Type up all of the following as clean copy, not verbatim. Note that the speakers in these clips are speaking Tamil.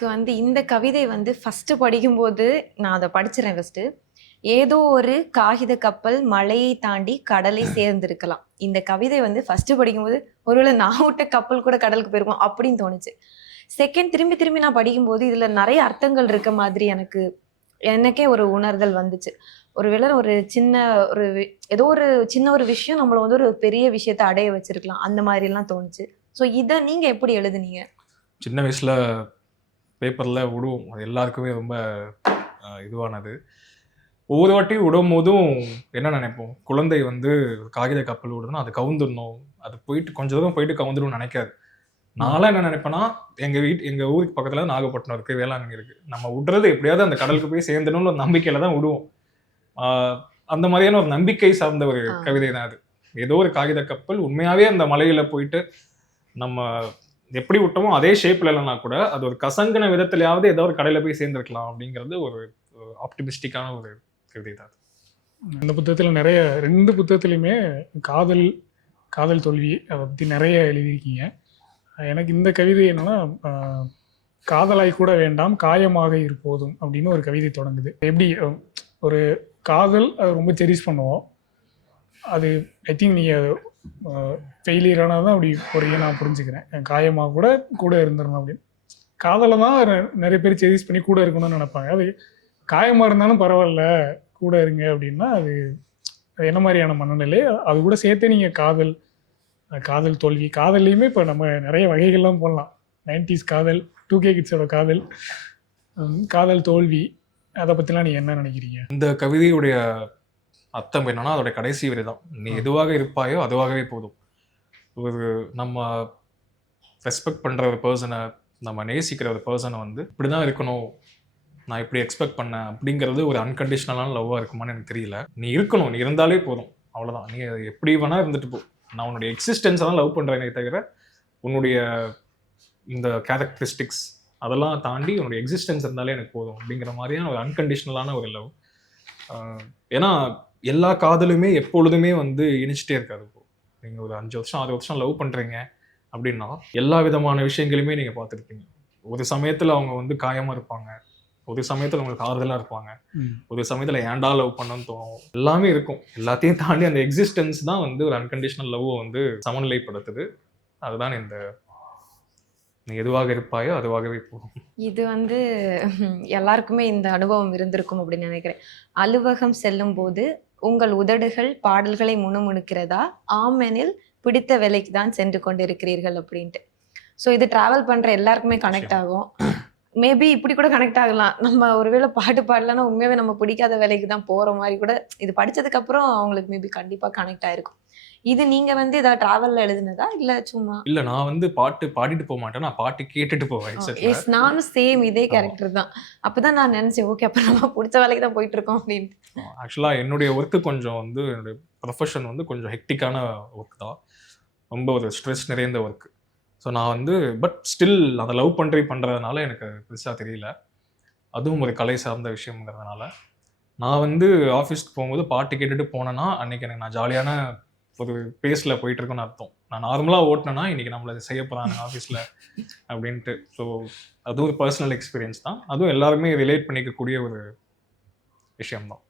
எனக்கு வந்து இந்த கவிதை வந்து ஃபர்ஸ்ட் படிக்கும்போது நான் அதை படிச்சிடறேன் ஃபர்ஸ்ட். ஏதோ ஒரு காகித கப்பல் மலையை தாண்டி கடலை சேர்ந்திருக்கலாம். இந்த கவிதை வந்து ஃபர்ஸ்ட் படிக்கும்போது ஒருவேளை நான் விட்ட கப்பல் கூட கடலுக்கு போயிருக்கும் அப்படின்னு தோணுச்சு. செகண்ட் திரும்பி திரும்பி நான் படிக்கும்போது இதுல நிறைய அர்த்தங்கள் இருக்க மாதிரி எனக்கே ஒரு உணர்தல் வந்துச்சு. ஒருவேளை ஒரு சின்ன ஒரு ஏதோ ஒரு சின்ன ஒரு விஷயம் நம்மள வந்து ஒரு பெரிய விஷயத்தை அடைய வச்சிருக்கலாம். அந்த மாதிரி எல்லாம் தோணுச்சு. ஸோ இதை நீங்க எப்படி எழுதுனீங்க? சின்ன வயசில் பேப்பரில் விடுவோம். அது எல்லாருக்குமே ரொம்ப இதுவானது. ஒவ்வொரு வாட்டியும் விடும் போதும் என்ன நினைப்போம், குழந்தை வந்து காகித கப்பல் விடுதுன்னா அது கவுந்துடணும், அது போயிட்டு கொஞ்சம் தூரம் போயிட்டு கவுந்துடும் நினைக்காது. நான்லாம் என்ன நினைப்பேன்னா, எங்கள் ஊருக்கு பக்கத்தில் நாகப்பட்டினம் இருக்குது, வேளாங்கண்ணி இருக்குது, நம்ம விடுறது எப்படியாவது அந்த கடலுக்கு போய் சேர்ந்தணும்னு ஒரு நம்பிக்கையில் தான் விடுவோம். அந்த மாதிரியான ஒரு நம்பிக்கை சார்ந்த ஒரு கவிதை தான் அது. ஏதோ ஒரு காகித கப்பல் உண்மையாகவே அந்த மலையில் போயிட்டு நம்ம எப்படி விட்டோமோ அதே ஷேப்ல இல்லைன்னா கூட அது ஒரு கசங்கின விதத்திலேயாவது ஏதோ ஒரு கடையில போய் சேர்ந்துருக்கலாம் அப்படிங்கிறது ஒரு ஆப்டிமிஸ்டிக்கான ஒரு கவிதை தான். இந்த புத்தகத்தில் நிறைய 2 புத்தகத்துலையுமே காதல் காதல் தோல்வி அதை பற்றி நிறைய எழுதியிருக்கீங்க. எனக்கு இந்த கவிதை என்னன்னா, காதலாய் கூட வேண்டாம் காயமாக இருப்போதும் அப்படின்னு ஒரு கவிதை தொடங்குது. எப்படி ஒரு காதல் அது ரொம்ப செரிஸ் பண்ணுவோம், அது ஐ திங்க் நீங்கள் ஃபெயிலியர் ஆனால் தான் அப்படி போறீங்க நான் புரிஞ்சுக்கிறேன். காயமாக கூட கூட இருந்துடணும் அப்படின்னு. காதலை தான் நிறைய பேர் செரிஸ் பண்ணி கூட இருக்கணும்னு நினைப்பாங்க. அது காயமாக இருந்தாலும் பரவாயில்ல கூட இருங்க அப்படின்னா அது என்ன மாதிரியான மனநிலை? அது கூட சேர்த்து நீங்கள் காதல் தோல்வி காதல்லையுமே இப்போ நம்ம நிறைய வகைகள்லாம் போடலாம். 90s காதல், 2K கிட்ஸோட காதல், காதல் தோல்வி, அதை பற்றிலாம் நீங்கள் என்ன நினைக்கிறீங்க? இந்த கவிதையுடைய அர்த்தம் என்னன்னா, அதோட கடைசி வரை தான், நீ எதுவாக இருப்பாயோ அதுவாகவே போதும். ஒரு நம்ம ரெஸ்பெக்ட் பண்ணுற ஒரு பர்சனை, நம்ம நேசிக்கிற ஒரு பர்சனை வந்து இப்படிதான் இருக்கணும், நான் இப்படி எக்ஸ்பெக்ட் பண்ணேன் அப்படிங்கிறது ஒரு அன்கண்டிஷனலான லவ்வாக இருக்குமான்னு எனக்கு தெரியல. நீ இருக்கணும், நீ இருந்தாலே போதும், அவ்வளோதான். நீ எப்படி வேணா இருந்துட்டு போ, நான் உன்னுடைய எக்ஸிஸ்டன்ஸை தான் லவ் பண்ணுறேனே தவிர உன்னுடைய இந்த கேரக்டரிஸ்டிக்ஸ் அதெல்லாம் தாண்டி உன்னுடைய எக்ஸிஸ்டன்ஸ் இருந்தாலே எனக்கு போதும் அப்படிங்கிற மாதிரியான ஒரு அன்கண்டிஷனலான ஒரு லவ். ஏன்னா எல்லா காதலுமே எப்பொழுதுமே வந்து இணைச்சிட்டே இருக்காது. நீங்கள் ஒரு 5 வருஷம் 6 வருஷம் லவ் பண்ணுறீங்க அப்படின்னா எல்லா விதமான விஷயங்களுமே நீங்கள் பார்த்துருப்பீங்க. ஒரு சமயத்தில் அவங்க வந்து காயமாக இருப்பாங்க, ஒரு சமயத்தில் உங்களுக்கு ஆறுதலாக இருப்பாங்க, ஒரு சமயத்தில் ஏன்டா லவ் பண்ணணும்னு தோணும், எல்லாமே இருக்கும். எல்லாத்தையும் தாண்டி அந்த எக்ஸிஸ்டன்ஸ் தான் வந்து ஒரு அன்கண்டிஷனல் லவ்வை வந்து சமநிலைப்படுத்துது. அதுதான் இந்த நீ எதுவாக இருப்பாயோ அதுவாகவே போகும். இது வந்து எல்லாருக்குமே இந்த அனுபவம் இருந்திருக்கும் அப்படின்னு நினைக்கிறேன். அலுவலகம் செல்லும் போது உங்கள் உதடுகள் பாடல்களை முணுமுணுக்கிறதா, ஆமெனில் பிடித்த வேலைக்கு தான் சென்று கொண்டிருக்கிறீர்கள் அப்படின்ட்டு. ஸோ இது டிராவல் பண்ற எல்லாருக்குமே கனெக்ட் ஆகும். மேபி இப்படி கூட கனெக்ட் ஆகலாம். நம்ம ஒருவேளை பாட்டு பாடலன்னா உண்மையாவே நம்ம பிடிக்காத வேலைக்கு தான் போற மாதிரி கூட இது படிச்சதுக்கு அப்புறம் அவங்களுக்கு மேபி கண்டிப்பா கனெக்ட் ஆயிருக்கும். இது நீங்க வந்து ஏதாவது டிராவல்ல எழுதுனதா இல்ல சும்மா? இல்ல, நான் வந்து பாட்டு பாடிட்டு போக மாட்டேன், நான் பாட்டு கேட்டுட்டு போவேன். எஸ், நானும் சேம் இதே கேரக்டர் தான். அப்பதான் நான் நினைச்சேன், ஓகே அப்ப நம்ம பிடிச்ச வேலைக்கு தான் போயிட்டு இருக்கோம் அப்படின்னு. ஆக்சுவலா என்னுடைய ஒர்க்கு கொஞ்சம் வந்து என்னுடைய ப்ரொஃபஷன் வந்து கொஞ்சம் ஹெக்டிக்கான ஒர்க் தான், ரொம்ப ஒரு ஸ்ட்ரெஸ் நிறைந்த ஒர்க். ஸோ நான் வந்து பட் ஸ்டில் அந்த லவ் பண்ணுறதுனால எனக்கு பெருசாக தெரியல. அதுவும் ஒரு கலை சார்ந்த விஷயங்கிறதுனால நான் வந்து ஆஃபீஸ்க்கு போகும்போது பாட்டு கேட்டுட்டு போனேன்னா அன்னைக்கு எனக்கு நான் ஜாலியான ஒரு பேஸில் போயிட்டு இருக்கோன்னு அர்த்தம். நான் நார்மலாக ஓட்டினேன்னா இன்னைக்கு நம்மளை செய்ய போகிறாங்க ஆஃபீஸில் அப்படின்ட்டு. ஸோ அதுவும் ஒரு பர்சனல் எக்ஸ்பீரியன்ஸ் தான், அதுவும் எல்லாருமே ரிலேட் பண்ணிக்கக்கூடிய ஒரு விஷயம்தான்.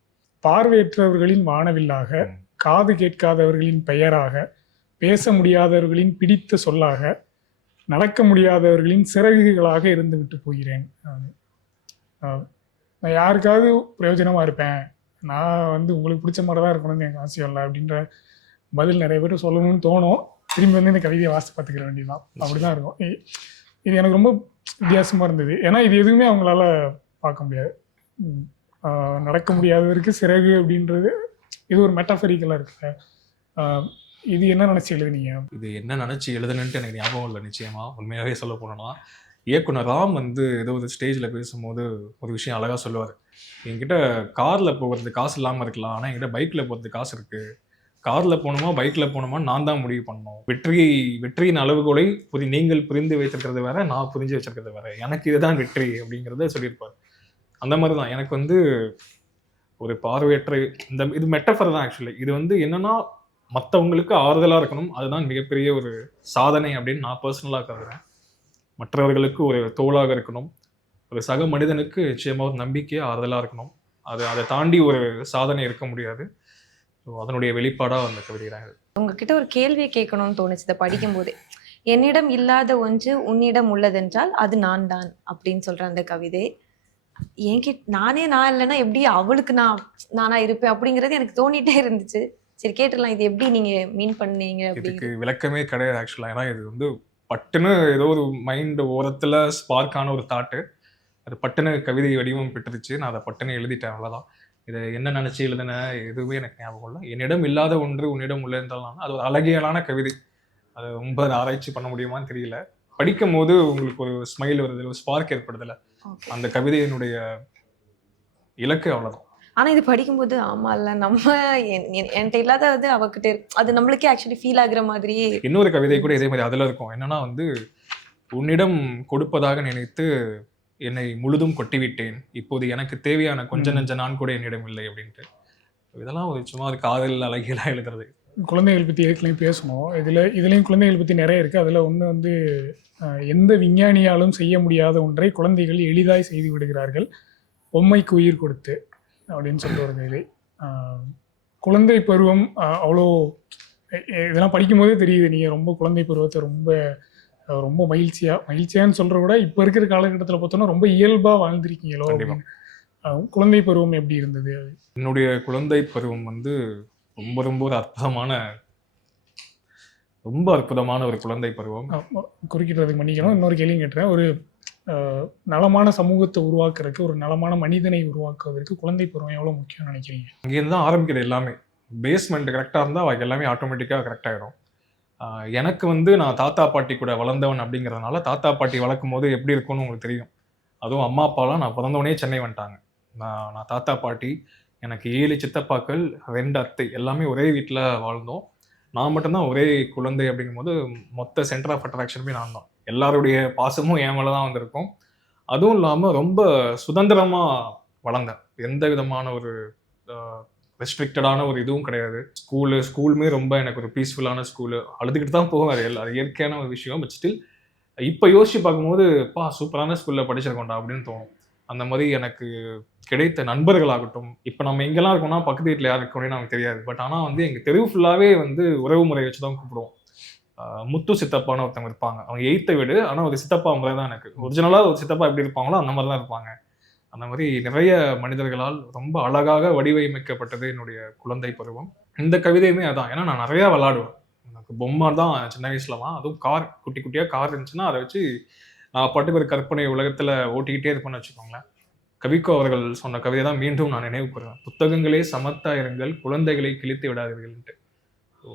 பார்வையற்றவர்களின் வானவில்லாக, காது கேட்காதவர்களின் பெயராக, பேச முடியாதவர்களின் பிடித்த சொல்லாக, நடக்க முடியாதவர்களின் சிறகுகளாக இருந்து விட்டு போகிறேன். நான் யாருக்காவது பிரயோஜனமாக இருப்பேன், நான் வந்து உங்களுக்கு பிடிச்ச மாதிரி தான் இருக்கணும்னு எனக்கு அவசியம் இல்லை அப்படின்ற பதில் நிறைய பேர் சொல்லணும்னு தோணும். திரும்பி வந்து இந்த கவிதையை வாசித்து பார்த்துக்கிற வேண்டியதுதான். அப்படி தான் இருக்கும். இது எனக்கு ரொம்ப வித்தியாசமாக இருந்தது. ஏன்னா இது எதுவுமே அவங்களால பார்க்க முடியாது. நடக்க முடியாதவருக்கு சிறகு அப்படின்றது இது ஒரு மெட்டாஃபரிக்கலாக இருக்குல்ல. இது என்ன நினச்சி எழுதுனீங்க? இது என்ன நினச்சி எழுதுனுன்ட்டு எனக்கு ஞாபகம் இல்லை நிச்சயமாக. உண்மையாகவே சொல்ல போனோன்னா, இயக்குனர் ராம் வந்து ஏதோ ஒரு ஸ்டேஜில் பேசும்போது ஒரு விஷயம் அழகாக சொல்லுவார். என்கிட்ட காரில் போகிறது காசு இல்லாமல் இருக்கலாம், ஆனால் என்கிட்ட பைக்கில் போகிறது காசு இருக்குது. காரில் போகணுமா பைக்கில் போகணுமா நான் தான் முடிவு பண்ணணும். வெற்றியின் அளவுகோலை நீங்கள் புரிந்து வைத்திருக்கிறது வேற, நான் புரிஞ்சு வச்சிருக்கிறது வேற, எனக்கு இதுதான் வெற்றி அப்படிங்கிறத சொல்லியிருப்பார். அந்த மாதிரி தான் எனக்கு வந்து ஒரு பார்வையற்ற இது மெட்டஃபர் தான். ஆக்சுவலி இது வந்து என்னன்னா, மற்றவங்களுக்கு ஆறுதலாக இருக்கணும், அதுதான் மிகப்பெரிய ஒரு சாதனை அப்படின்னு நான் பர்சனலாக கருதுறேன். மற்றவர்களுக்கு ஒரு தோளாக இருக்கணும், ஒரு சக மனிதனுக்கு நிச்சயமாக ஒரு நம்பிக்கையாக ஆறுதலாக இருக்கணும். அதை தாண்டி ஒரு சாதனை இருக்க முடியாது. ஸோ அதனுடைய வெளிப்பாடாக அந்த கவிதை தான் இது. உங்ககிட்ட ஒரு கேள்வியை கேட்கணும்னு தோணுச்சு இதை படிக்கும்போதே. என்னிடம் இல்லாத ஒன்று உன்னிடம் உள்ளதென்றால் அது நான் தான் அப்படின்னு சொல்ற அந்த கவிதை. நானே நான் இல்லைன்னா எப்படி அவளுக்கு நானா இருப்பேன் அப்படிங்கிறது எனக்கு தோணிட்டே இருந்துச்சு. சரி கேட்டுடலாம், இது எப்படி நீங்க மீன் பண்ணீங்க இதுக்கு அப்படின்னு. விளக்கமே கிடையாது ஆக்சுவலாக. ஏன்னா இது வந்து பட்டுன்னு ஏதோ ஒரு மைண்ட் ஓரத்தில் ஸ்பார்க்கான ஒரு தாட்டு. அது பட்டுன்னு கவிதை வடிவம் பெற்றுச்சு. நான் அதை பட்டுன்னு எழுதிட்டேன், அவ்வளோதான். இதை என்ன நினச்சி எழுதின எதுவுமே எனக்கு ஞாபகம் இல்லை. என்னிடம் இல்லாத ஒன்று உன்னிடம் உள்ளதாலும் அது ஒரு அழகியலான கவிதை. அது ரொம்ப ஆராய்ச்சி பண்ண முடியுமான்னு தெரியல. படிக்கும் போது உங்களுக்கு ஒரு ஸ்மைல் வருது, ஒரு ஸ்பார்க் ஏற்படுதுல, Okay. அந்த கவிதையினுடைய இலக்கு அவ்வளோதான். ஆனா இது படிக்கும்போது ஆமா இல்ல நம்ம என்கிட்ட இல்லாத அவகிட்ட அது நம்மளுக்கே ஆக்சுவலி ஃபீல் ஆகுற மாதிரியே. இன்னொரு கவிதை கூட இதே மாதிரி அதில் இருக்கும். என்னன்னா வந்து, உன்னிடம் கொடுப்பதாக நினைத்து என்னை முழுதும் கொட்டிவிட்டேன், இப்போது எனக்கு தேவையான கொஞ்ச நெஞ்ச நான் கூட என்னிடம் இல்லை அப்படின்ட்டு. இதெல்லாம் ஒரு சும்மா ஒரு காதல் அழகியெல்லாம் எழுதுறது. குழந்தைகள் பற்றி ஏற்கனவே பேசணும். இதுலேயும் குழந்தைகள் பற்றி நிறைய இருக்குது. அதில் ஒன்று வந்து எந்த விஞ்ஞானியாலும் செய்ய முடியாத ஒன்றை குழந்தைகள் எளிதாய் செய்து விடுகிறார்கள், பொம்மைக்கு உயிர் கொடுத்து அப்படின்னு சொல்லிட்டு ஒரு கவிதை. குழந்தை பருவம் அவ்வளோ இதெல்லாம் படிக்கும்போதே தெரியுது நீங்கள் ரொம்ப குழந்தை பருவத்தை ரொம்ப மகிழ்ச்சியான்னு சொல்கிற விட இப்போ இருக்கிற காலகட்டத்தில் பார்த்தோன்னா ரொம்ப இயல்பாக வாழ்ந்திருக்கீங்களோ அப்படின்னு. குழந்தை பருவம் எப்படி இருந்தது? என்னுடைய குழந்தை பருவம் வந்து ரொம்ப ரொம்ப ஒரு அற்புதமான ஒரு குழந்தை பருவம். குறுக்கிட்டதுக்கு மன்னிக்கணும். இன்னொரு கேள்வியும் கேட்டுறேன். ஒரு நலமான சமூகத்தை உருவாக்குறதுக்கு, ஒரு நலமான மனிதனை உருவாக்குவதற்கு குழந்தை பருவம் எவ்வளோ முக்கியம்னு நினைக்கிறீங்க? அங்கேருந்து தான் ஆரம்பிக்கிறது எல்லாமே. பேஸ்மெண்ட் கரெக்டாக இருந்தால் அவருக்கு எல்லாமே ஆட்டோமேட்டிக்காக கரெக்டாகிடும். எனக்கு வந்து நான் தாத்தா பாட்டி கூட வளர்ந்தவன் அப்படிங்கிறதுனால, தாத்தா பாட்டி வளர்க்கும் போது எப்படி இருக்கும்னு உங்களுக்கு தெரியும். அதுவும் அம்மா அப்பாலாம் நான் பிறந்தவனே சென்னை வந்துட்டாங்க. நான் தாத்தா பாட்டி, எனக்கு 7 சித்தப்பாக்கள், 2 அத்தை, எல்லாமே ஒரே வீட்டில் வாழ்ந்தோம். நான் மட்டும்தான் ஒரே குழந்தை அப்படிங்கும்போது மொத்த சென்டர் ஆஃப் அட்ராக்ஷனுமே நான் தான். எல்லாருடைய பாசமும் என் மேலே தான் வந்திருக்கும். அதுவும் இல்லாமல் ரொம்ப சுதந்திரமாக வளர்ந்தேன். எந்த விதமான ஒரு ரெஸ்ட்ரிக்டடான ஒரு இதுவும் கிடையாது. ஸ்கூலுமே ரொம்ப எனக்கு ஒரு பீஸ்ஃபுல்லான ஸ்கூலு. அழுதுகிட்டு தான் போவேன், அது இயற்கையான ஒரு விஷயம். பட் ஸ்டில் இப்போ யோசிச்சு பார்க்கும்போது சூப்பரான ஸ்கூலில் படிச்சிருக்கோண்டா அப்படின்னு தோணும். அந்த மாதிரி எனக்கு கிடைத்த நண்பர்களாகட்டும், இப்போ நம்ம எங்கெல்லாம் இருக்கோம்னா பக்கத்து வீட்டில் யார் இருக்கோன்னு நமக்கு தெரியாது. பட் ஆனால் வந்து எங்கள் தெருவு ஃபுல்லாகவே வந்து உறவு முறை வச்சு தான் கூப்பிடுவோம். முத்து சித்தப்பான்னு ஒருத்தவங்க இருப்பாங்க. அவங்க 8th வீடு, ஆனால் ஒரு சித்தப்பா முறை தான் எனக்கு. ஒரிஜினலாக ஒரு சித்தப்பா எப்படி இருப்பாங்களோ அந்த மாதிரி தான் இருப்பாங்க. அந்த மாதிரி நிறைய மனிதர்களால் ரொம்ப அழகாக வடிவமைக்கப்பட்டது என்னுடைய குழந்தை பருவம். இந்த கவிதையுமே அதான். ஏன்னா நான் நிறையா விளாடுவேன். எனக்கு பொம்மை தான் சின்ன வயசுலலாம். அதுவும் கார், குட்டி குட்டியாக கார் இருந்துச்சுன்னா அதை வச்சு நான் பாட்டுக்கு ஒரு கற்பனை உலகத்தில் ஓட்டிக்கிட்டே இருப்பேன்னு வச்சுக்கோங்களேன். கவிக்கோ அவர்கள் சொன்ன கவிதை தான் மீண்டும் நான் நினைவு கூறுவேன். புத்தகங்களே சமத்தாயிருங்கள், குழந்தைகளை கிழித்து விடாதீர்கள்ன்ட்டு. ஸோ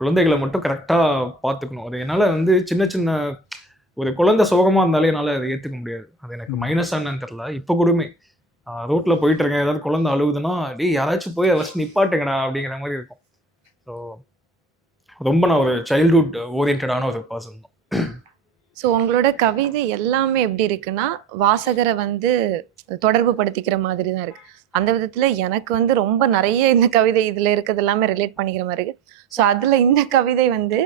குழந்தைகளை மட்டும் கரெக்டாக பார்த்துக்கணும். அது என்னால் வந்து சின்ன சின்ன ஒரு குழந்தை சோகமாக இருந்தாலே என்னால் அதை ஏற்றுக்க முடியாது. அது எனக்கு மைனஸ் என்னன்னு தெரில. இப்போ கூடமே ரோட்டில் போயிட்டுருக்கேன், ஏதாவது குழந்தை அழுகுதுன்னா, டேய் யாராச்சும் போய் அதை ஃபஸ்ட் நிப்பாட்டுங்கடா அப்படிங்கிற மாதிரி இருக்கும். ஸோ ரொம்ப நான் ஒரு சைல்ட்ஹுட் ஓரியன்டான ஒரு பர்சன் தான். ஸோ உங்களோட கவிதை எல்லாமே எப்படி இருக்குன்னா, வாசகரை வந்து தொடர்பு படுத்திக்கிற மாதிரி தான் இருக்கு. அந்த விதத்துல எனக்கு வந்து ரொம்ப நிறைய இந்த கவிதை இதுல இருக்கிறது எல்லாமே ரிலேட் பண்ணிக்கிற மாதிரி இருக்கு. ஸோ அதுல இந்த கவிதை வந்து